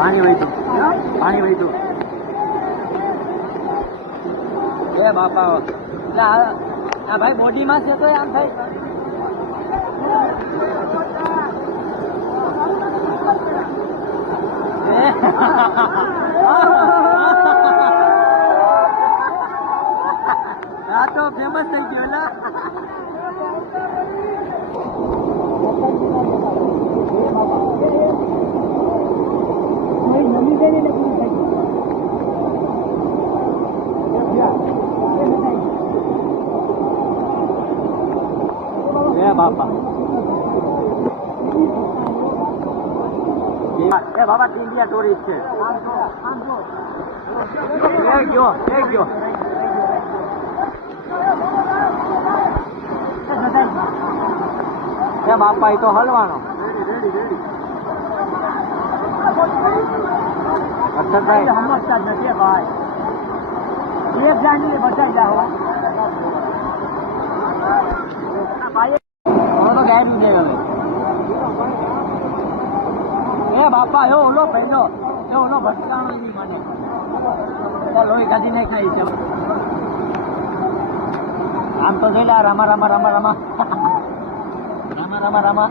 પાણી વહીતું પાણી વહીતું એ બાપા એટલે આ ભાઈ બોડીમાં છે તો આમ થાય. આ તો ફેમસ થઈ ગયો ને એ બાપા. એ બાબા ઇન્ડિયા ટુરિસ્ટ છે. એ ગયો એ ગયો. એ બાપા, એ તો હલવાનો. અક્ષરભાઈ. સમજતા જ નથી ભાઈ. એક જાણી બચાવી જાઓ ગયા એ બાપા એવો ઓલો પહેલો, એ ઓલો ભટકાણો નહીં મને. લોહી કાઢી નહીં ખાઈ છે આમ તો જોઈ લે રામા રામા રામા રામા. રામા રામા રામા.